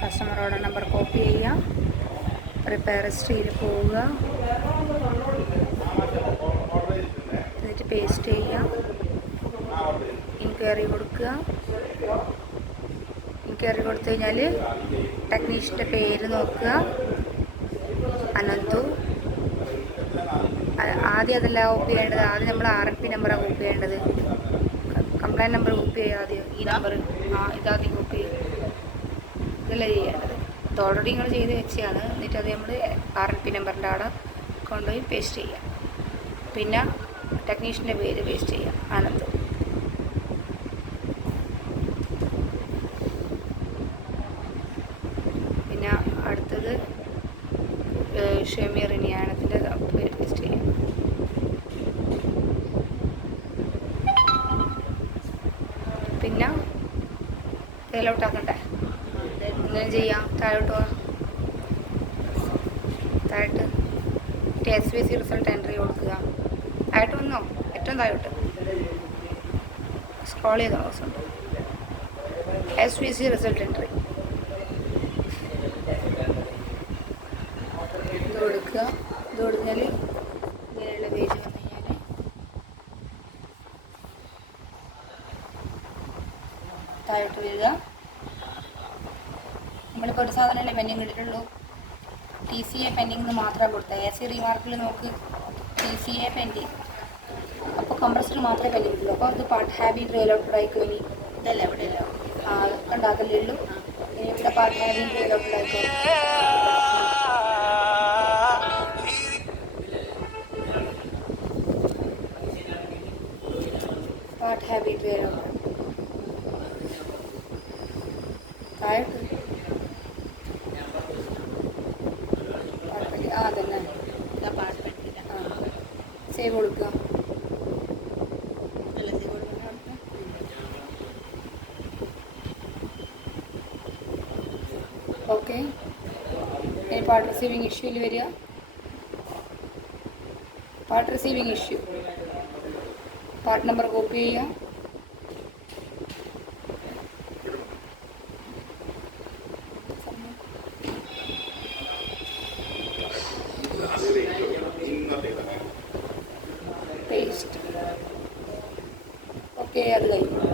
Customer order number copy ചെയ്യാം, repair ഹിസ്റ്ററിയിൽ പോവുക, എന്നിട്ട് പേസ്റ്റ് ചെയ്യുക, ഇൻക്വയറി കൊടുക്കുക. ഇൻക്വയറി കൊടുത്തു കഴിഞ്ഞാൽ ടെക്നീഷ്യൻ്റെ പേര് നോക്കുക, അനന്തു. ആദ്യം അതല്ല കോപ്പി ചെയ്യേണ്ടത്, ആദ്യം നമ്മൾ RNP നമ്പറാണ് കോപ്പി ചെയ്യേണ്ടത്. കംപ്ലൈൻറ്റ് നമ്പർ കോപ്പി ചെയ്യുക ആദ്യം, ഈ നമ്പർ ഇതാദ്യം കോപ്പി ചെയ്യും, ഇതല്ല ചെയ്യേണ്ടത്. ഇത് ഓൾറെഡി നിങ്ങൾ ചെയ്ത് വെച്ചാണ്. എന്നിട്ട് അത് നമ്മൾ RNP നമ്പറിൻ്റെ അവിടെ കൊണ്ടുപോയി പേസ്റ്റ് ചെയ്യുക. പിന്നെ ടെക്നീഷ്യൻ്റെ പേര് പേസ്റ്റ് ചെയ്യുക, അനന്ത്. പിന്നെ അടുത്തത് ഷമീർ നിയാനത്തിൻ്റെ പേര് പേസ്റ്റ് ചെയ്യാം. പിന്നെ തേലോട്ടാക്കണ്ടേ, ഇങ്ങനെ ചെയ്യാം. താഴോട്ട് പോവാം, താഴോട്ട് SVC റിസൾട്ട് എൻട്രി കൊടുക്കുക. താഴോട്ട് വന്നോ, ഏറ്റവും താഴോട്ട് സ്ക്രോൾ ചെയ്തോ, SVC റിസൾട്ട് എൻട്രി ഇത് കൊടുക്കുക. ഇത് കൊടുത്താൽ ഇങ്ങനെയുള്ള പേജ് വന്നു കഴിഞ്ഞാൽ താഴോട്ട് വരിക. നമ്മളിപ്പോൾ ഒരു സാധനമല്ലേ പെൻഡിങ് ഇട്ടിട്ടുള്ളൂ, TCA പെൻഡിങ് എന്ന് മാത്രമേ കൊടുത്തത്. AC റിമാർക്കിൽ നോക്ക് TCA പെൻഡിങ്, അപ്പോൾ കംപ്രസർ മാത്രമേ പെൻഡിങ് ഇട്ടുള്ളൂ. അപ്പോൾ ഇത് പാർട്ട് ഹാബിറ്റ് റെയിലോട്ട് ആയിക്കോ. ഇനി ഇതല്ല ഇവിടെ ഉണ്ടാക്കലേ ഉള്ളൂ. ഇനി ഇവിടെ പാർട്ട് ഹാബിറ്റ് റെയിലോട്ട് ആയിക്കോ. പാർട്ട് ഹാബിറ്റ് റെയിലോട്ട് താഴോട്ട് അതന്നെ സേവ് കൊടുക്കുക. ഓക്കെ, പാർട്ട് റിസീവിങ് ഇഷ്യൂവിൽ വരിക. Part receiving issue, part number copy ചെയ്യുക. പേസ്റ്റ്. ഓക്കെ, അത് കഴിഞ്ഞു.